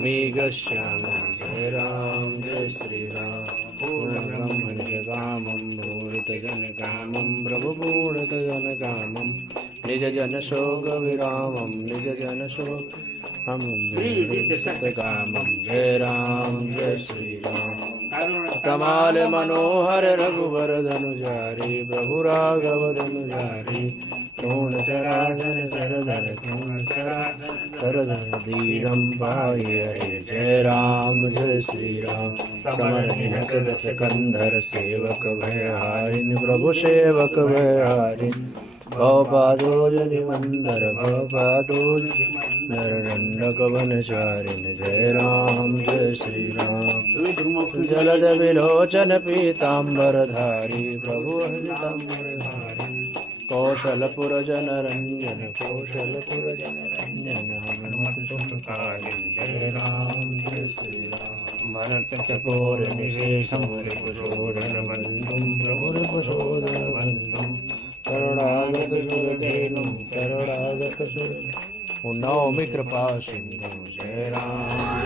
मेघश्यामं जय राम जय श्री राम पूर्णब्रह्मण्यकामं भूरितजनकामं प्रभुपूर्णतजनकामं निजजनशोकविरामं निजजनशोककामं जय राम जय श्री राम कमाल मनोहर रघुवर धनुजारी प्रभु राघव धनुजारी कौन चराचर सरधर कौन चराचर सरधर धीरम पाहि हरे जय राम जय श्री राम समर दिनक दस कंधर सेवक भयहारिन प्रभु सेवक भयहारिन भवपादोज निमंदर भवपादोज नर दंडक वनचारिन जय राम जय श्री राम जलद विलोचन पीताम्बरधारी प्रभु हरिताम्बरधारी कौशलपुर जनरंजन कौशलपुर जनरंजन हनुमत सुखकारि जय राम जय श्री राम भरत चकोर निशेषम रिपुशोधन बंधुम प्रभु रिपुशोधन बंधुम करुणागत सुरधेनुं करुणागत सुर नौमि कृपा सिंधु जय राम